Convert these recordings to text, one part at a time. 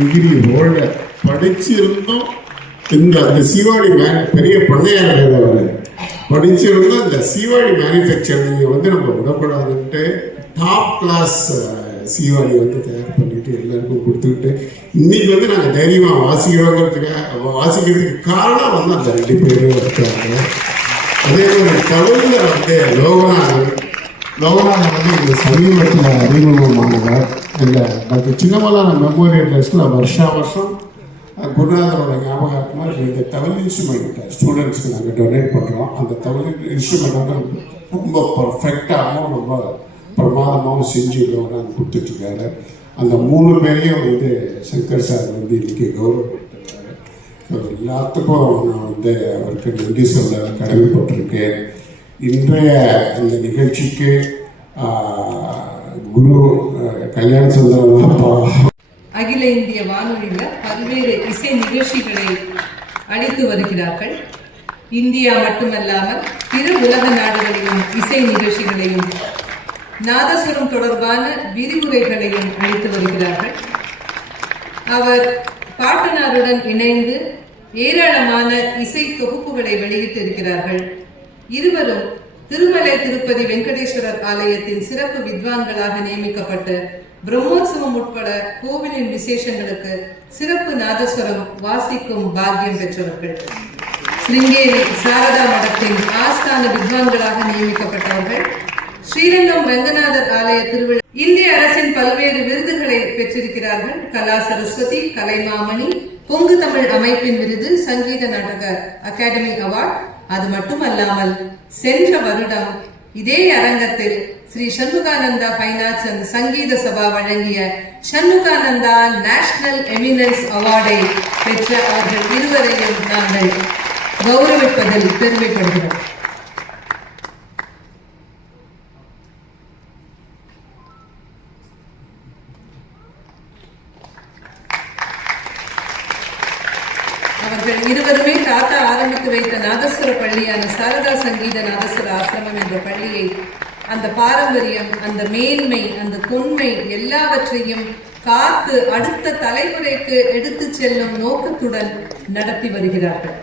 Degree holder படிச்சிருந்தோம். இந்த அந்த சீவாடி மே பெரிய பண்ணையார் அவர். படிச்சிருந்தோம் இந்த சீவாடி மேனுஃபேக்சரிங்கை வந்து நம்ம விடக்கூடாதுன்ட்டு டாப் கிளாஸ் சீவாடி வந்து தயார் பண்ணிட்டு எல்லாருக்கும் கொடுத்துக்கிட்டு இன்னைக்கு வந்து நாங்கள் தைரியமாக வாசிக்கிறோங்கிறதுக்காக வாசிக்கிறதுக்கு காரணம் வந்து அந்த ரெண்டு பேரும் இருக்காங்க. அதே மாதிரி தமிழில் வந்து லோகநாதன். லோகநாதன் வந்து இந்த சமீபத்தில் அறிமுகமானவர். இந்த டாக்டர் சின்னமலான மெமோரியல் ட்ரஸ்ட்டில் வருஷா வருஷம் குருநாதரோட ஞாபகார்த்தமாக ரெண்டு தமிழ் இன்ஸ்ட்ருமெண்ட் ஸ்டூடெண்ட்ஸ்க்கு நாங்கள் டொனேட் பண்ணுறோம் அந்த தமிழ் இன்ஸ்ட்ருமெண்ட் வந்து ரொம்ப பர்ஃபெக்டாகவும் ரொம்ப பிரமாதமாகவும் செஞ்சு லோகநாதன் கொடுத்துட்ருக்காரு. அந்த மூணு பேரையும் வந்து சங்கர் சார் வந்து இன்றைக்கி கௌரவப்படுத்திருக்காரு ஸோ எல்லாத்துக்கும் நான் வந்து அவருக்கு நன்றி சொல்ல கடமைப்பட்டிருக்கேன். இன்றைய இந்த நிகழ்ச்சிக்கு குரு கல்யாண சுந்தரம் அகில இந்திய வானொலியில் பல்வேறு இசை நிகழ்ச்சிகளை அளித்து வருகிறார்கள். இந்தியா மட்டுமல்லாமல் பிற உலக நாடுகளிலும் இசை நிகழ்ச்சிகளையும் நாதஸ்வரம் தொடர்பான விரிவுரைகளையும் அளித்து வருகிறார்கள். அவர் பாட்டனாருடன் இணைந்து ஏராளமான இசை தொகுப்புகளை வெளியிட்டிருக்கிறார்கள். இருவரும் திருமலை திருப்பதி வெங்கடேஸ்வரர் ஆலயத்தின் சிறப்பு வித்வான்களாக நியமிக்கப்பட்டு பிரம்மோற்சவம் உட்பட கோவிலின் விசேஷங்களுக்கு சிறப்பு நாதஸ்வரம் வாசிக்கும் பாக்கியம் பெற்றவர்கள். சிருங்கேரி சாரதா மடத்தின் ஆஸ்தான வித்வான்களாக நியமிக்கப்பட்டவர்கள். ஸ்ரீரங்கம் ரங்கநாதர் ஆலய திருவிழா இந்திய அரசின் பல்வேறு விருதுகளை பெற்றிருக்கிறார்கள். கலா சரஸ்வதி கலைமாமணி பொங்கு தமிழ் அமைப்பின் விருது சங்கீத நாடக அகாடமி அவார்ட் அது மட்டுமல்லாமல் சென்ற வருடம் இதே அரங்கத்தில் ஸ்ரீ சண்முகானந்தா ஃபைன் அண்ட் சங்கீத சபா வழங்கிய சண்முகானந்தா நேஷனல் எமினன்ஸ் அவார்டை பெற்ற அவர்கள் இருவரையும் நாங்கள் கௌரவிப்பதில் பெருமைப்படுகிறோம். அவர்கள் இருவருமே தாத்தா ஆரம்பித்து வைத்த நாதஸ்வர பள்ளியான சாரதா சங்கீத நாதஸ்வர ஆசிரமம் என்ற பள்ளியை அந்த பாரம்பரியம் அந்த மேன்மை அந்த தொன்மை எல்லாவற்றையும் காத்து அடுத்த தலைமுறைக்கு எடுத்து செல்லும் நோக்கத்துடன் நடத்தி வருகிறார்கள்.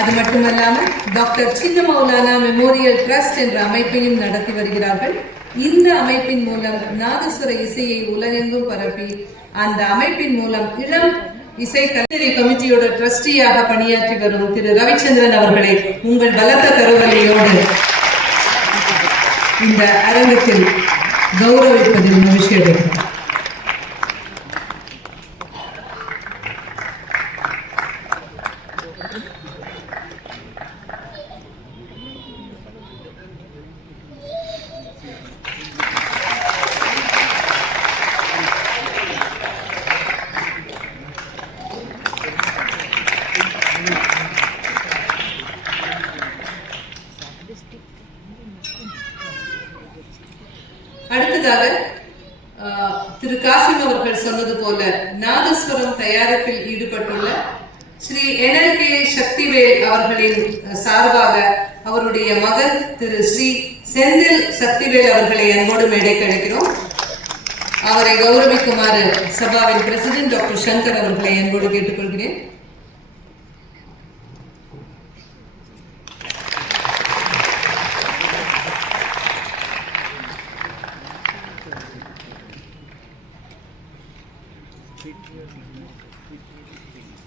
அது மட்டுமல்லாமல் டாக்டர் சின்ன மௌலானா மெமோரியல் ட்ரஸ்ட் என்ற அமைப்பையும் நடத்தி வருகிறார்கள். இந்த அமைப்பின் மூலம் நாதஸ்வர இசையை உலகெங்கும் பரப்பி அந்த அமைப்பின் மூலம் இளம் இசை கச்சேரி கமிட்டியோட ட்ரஸ்டியாக பணியாற்றி வரும் திரு ரவிச்சந்திரன் அவர்களை உங்கள் பலத்த கருவலையோடு இந்த அரங்கத்தில் கௌரவிப்பதில் மகிழ்ச்சி அடைகிறோம். காசிம் அவர்கள் சொன்னது போல நாதஸ்வரம் தயாரிப்பில் ஈடுபட்டுள்ள ஸ்ரீ என்எல்கே சக்திவேல் அவர்களின் சார்பாக அவருடைய மகன் திரு ஸ்ரீ செந்தில் சக்திவேல் அவர்களை அன்போடு மேடைக்கு அழைக்கிறோம். அவரை கௌரவிக்குமாறு சபாவின் பிரசிடென்ட் டாக்டர் சங்கர் அவர்களை அன்போடு கேட்டுக்கொள்கிறேன். Thank you.